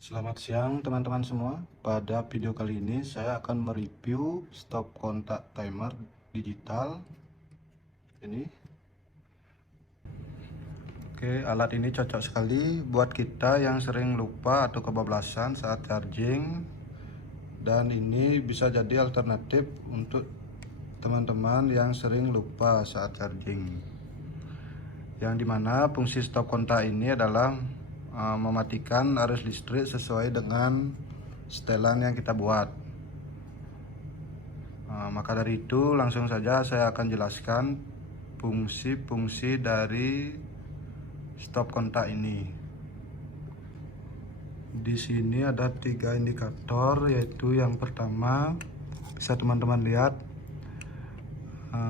Selamat siang teman-teman semua. Pada video kali ini saya akan mereview stop kontak timer digital ini. Oke, alat ini cocok sekali buat kita yang sering lupa atau kebablasan saat charging, dan ini bisa jadi alternatif untuk teman-teman yang sering lupa saat charging, yang dimana fungsi stop kontak ini adalah mematikan arus listrik sesuai dengan setelan yang kita buat. Maka dari itu langsung saja saya akan jelaskan fungsi-fungsi dari stop kontak ini. Di sini ada 3 indikator, yaitu yang pertama bisa teman-teman lihat,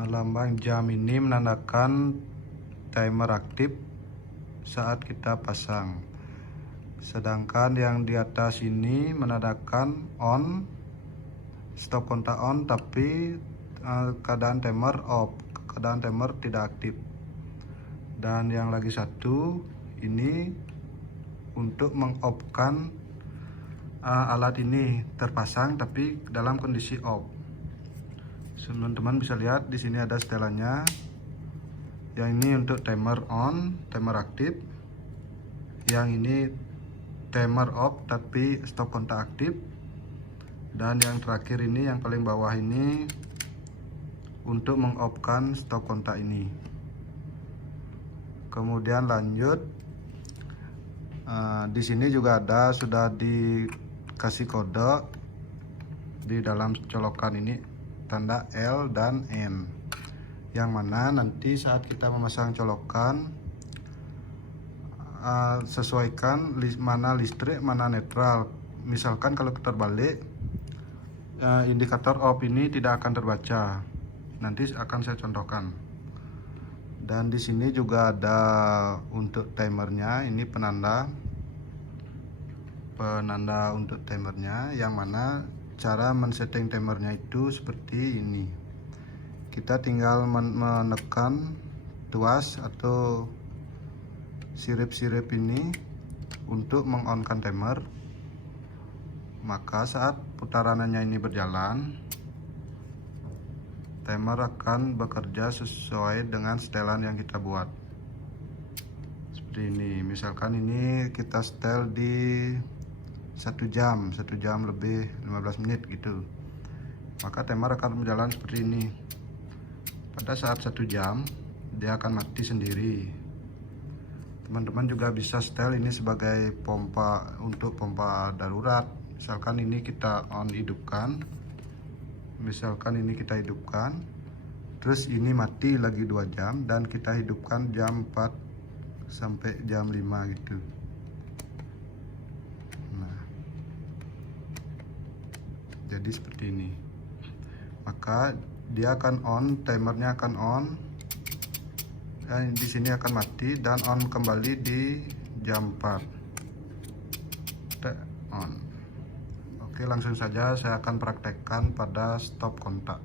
lambang jam ini menandakan timer aktif saat kita pasang. Sedangkan yang di atas ini menandakan on, stop kontak on, tapi keadaan timer off, keadaan timer tidak aktif. Dan yang lagi satu ini untuk mengoff-kan alat ini terpasang tapi dalam kondisi off. Teman-teman bisa lihat di sini ada setelannya. Yang ini untuk timer on, timer aktif. Yang ini timer off tapi stop kontak aktif. Dan yang terakhir ini, yang paling bawah ini, untuk mengoff-kan stop kontak ini. Kemudian lanjut, di sini juga ada, sudah dikasih kode di dalam colokan ini, tanda L dan N, yang mana nanti saat kita memasang colokan, sesuaikan mana listrik mana netral. Misalkan kalau terbalik, indikator off ini tidak akan terbaca. Nanti akan saya contohkan. Dan di sini juga ada untuk timernya, ini penanda untuk timernya, yang mana cara men-setting timernya itu seperti ini. Kita tinggal menekan tuas atau sirip-sirip ini untuk meng-on-kan timer. Maka saat putarannya ini berjalan, timer akan bekerja sesuai dengan setelan yang kita buat. Seperti ini. Misalkan ini kita setel di 1 jam lebih 15 menit gitu. Maka timer akan berjalan seperti ini. Pada saat 1 jam dia akan mati sendiri. Teman-teman juga bisa setel ini sebagai pompa, untuk pompa darurat. Misalkan ini kita hidupkan, terus ini mati lagi 2 jam, dan kita hidupkan jam 4 sampai jam 5 gitu. Nah, jadi seperti ini. Maka dia akan on, timernya akan on, dan di sini akan mati dan on kembali di jam 4. On. Oke, langsung saja saya akan praktekkan pada stop kontak.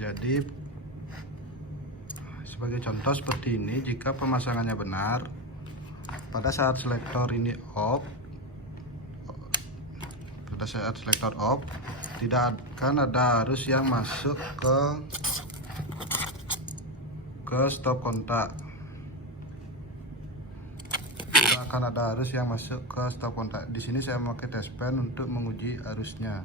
Jadi sebagai contoh seperti ini, jika pemasangannya benar, pada saat selektor ini off, tidak akan ada arus yang masuk ke stop kontak. Akan ada arus yang masuk ke stop kontak. Di sini saya memakai test pen untuk menguji arusnya.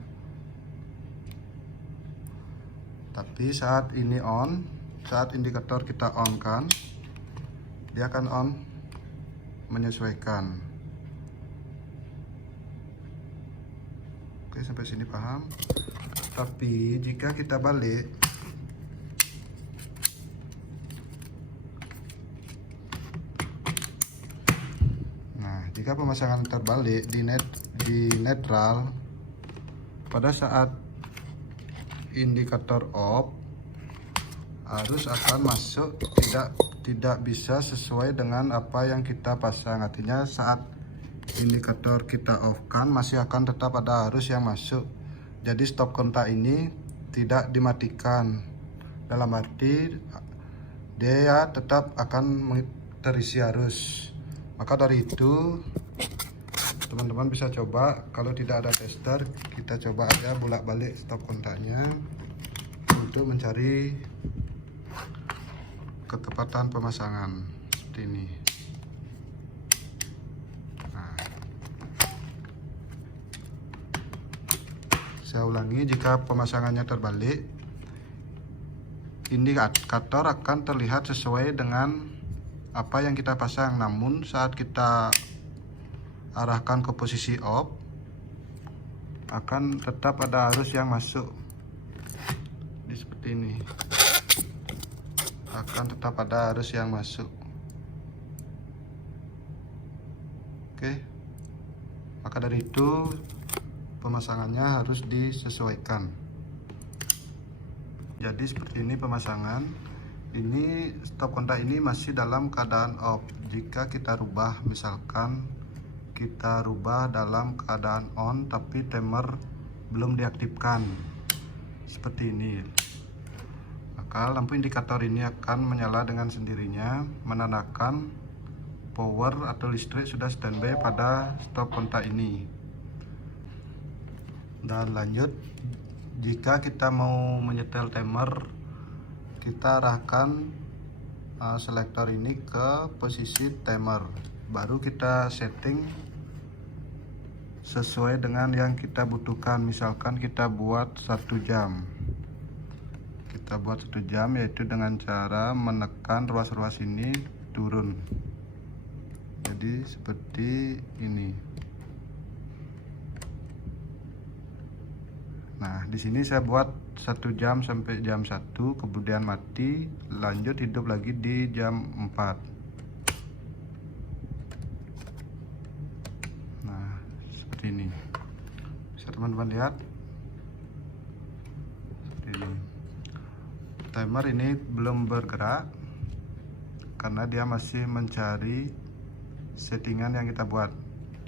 Tapi saat ini on, saat indikator kita on kan, dia akan on menyesuaikan. Oke, sampai sini paham? Tapi jika kita balik, jika pemasangan terbalik di netral, pada saat indikator off, arus akan masuk tidak bisa sesuai dengan apa yang kita pasang. Artinya saat indikator kita off kan, masih akan tetap ada arus yang masuk. Jadi stop kontak ini tidak dimatikan, dalam arti dia tetap akan terisi arus. Maka dari itu teman-teman teman-teman bisa coba. Kalau tidak ada tester, kita coba aja bolak-balik stop kontaknya untuk mencari ketepatan pemasangan seperti ini. Nah, saya ulangi, jika pemasangannya terbalik, indikator akan terlihat sesuai dengan apa yang kita pasang. Namun saat kita arahkan ke posisi off, akan tetap ada arus yang masuk seperti ini, akan tetap ada arus yang masuk. Oke, maka dari itu pemasangannya harus disesuaikan. Jadi seperti ini pemasangan. Ini stop kontak ini masih dalam keadaan off. Jika kita rubah, misalkan kita rubah dalam keadaan on tapi timer belum diaktifkan seperti ini, maka lampu indikator ini akan menyala dengan sendirinya, menandakan power atau listrik sudah standby pada stop kontak ini. Dan lanjut, jika kita mau menyetel timer, kita arahkan selektor ini ke posisi timer, baru kita setting sesuai dengan yang kita butuhkan. Misalkan kita buat 1 jam, kita buat 1 jam, yaitu dengan cara menekan ruas-ruas ini turun. Jadi seperti ini. Nah, di sini saya buat 1 jam sampai jam 1, kemudian mati, lanjut hidup lagi di jam 4. Ini bisa teman-teman lihat seperti ini. Timer ini belum bergerak karena dia masih mencari settingan yang kita buat.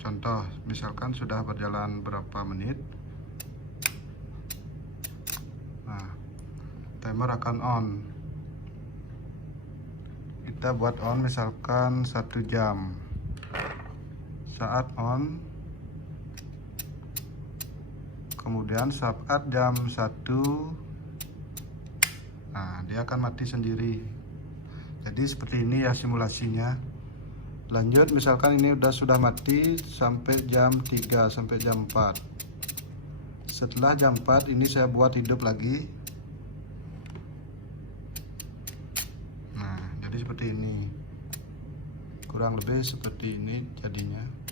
Contoh, misalkan sudah berjalan berapa menit, nah timer akan on. Kita buat on misalkan 1 jam. Saat on, kemudian saat jam 1, nah dia akan mati sendiri. Jadi seperti ini ya simulasinya. Lanjut, misalkan ini sudah mati sampai jam 3 sampai jam 4. Setelah jam 4 ini saya buat hidup lagi. Nah, jadi seperti ini, kurang lebih seperti ini jadinya.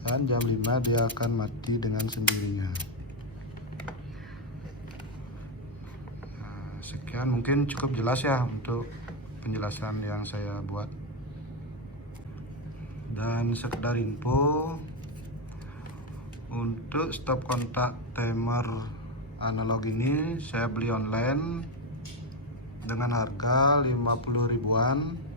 Dan jam 5 dia akan mati dengan sendirinya. Nah, sekian, mungkin cukup jelas ya untuk penjelasan yang saya buat. Dan sekedar info, untuk stop kontak timer analog ini saya beli online dengan harga 50 ribuan.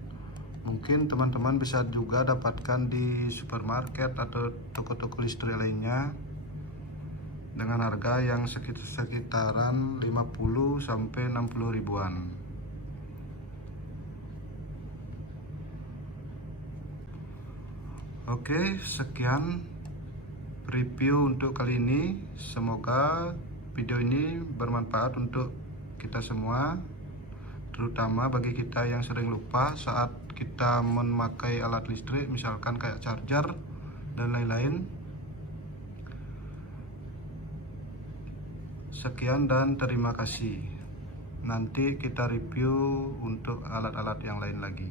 Mungkin teman-teman bisa juga dapatkan di supermarket atau toko-toko listrik lainnya dengan harga yang sekitaran 50 sampai 60 ribuan. Oke, sekian review untuk kali ini. Semoga video ini bermanfaat untuk kita semua, terutama bagi kita yang sering lupa saat kita memakai alat listrik, misalkan kayak charger dan lain-lain. Sekian dan terima kasih. Nanti kita review untuk alat-alat yang lain lagi.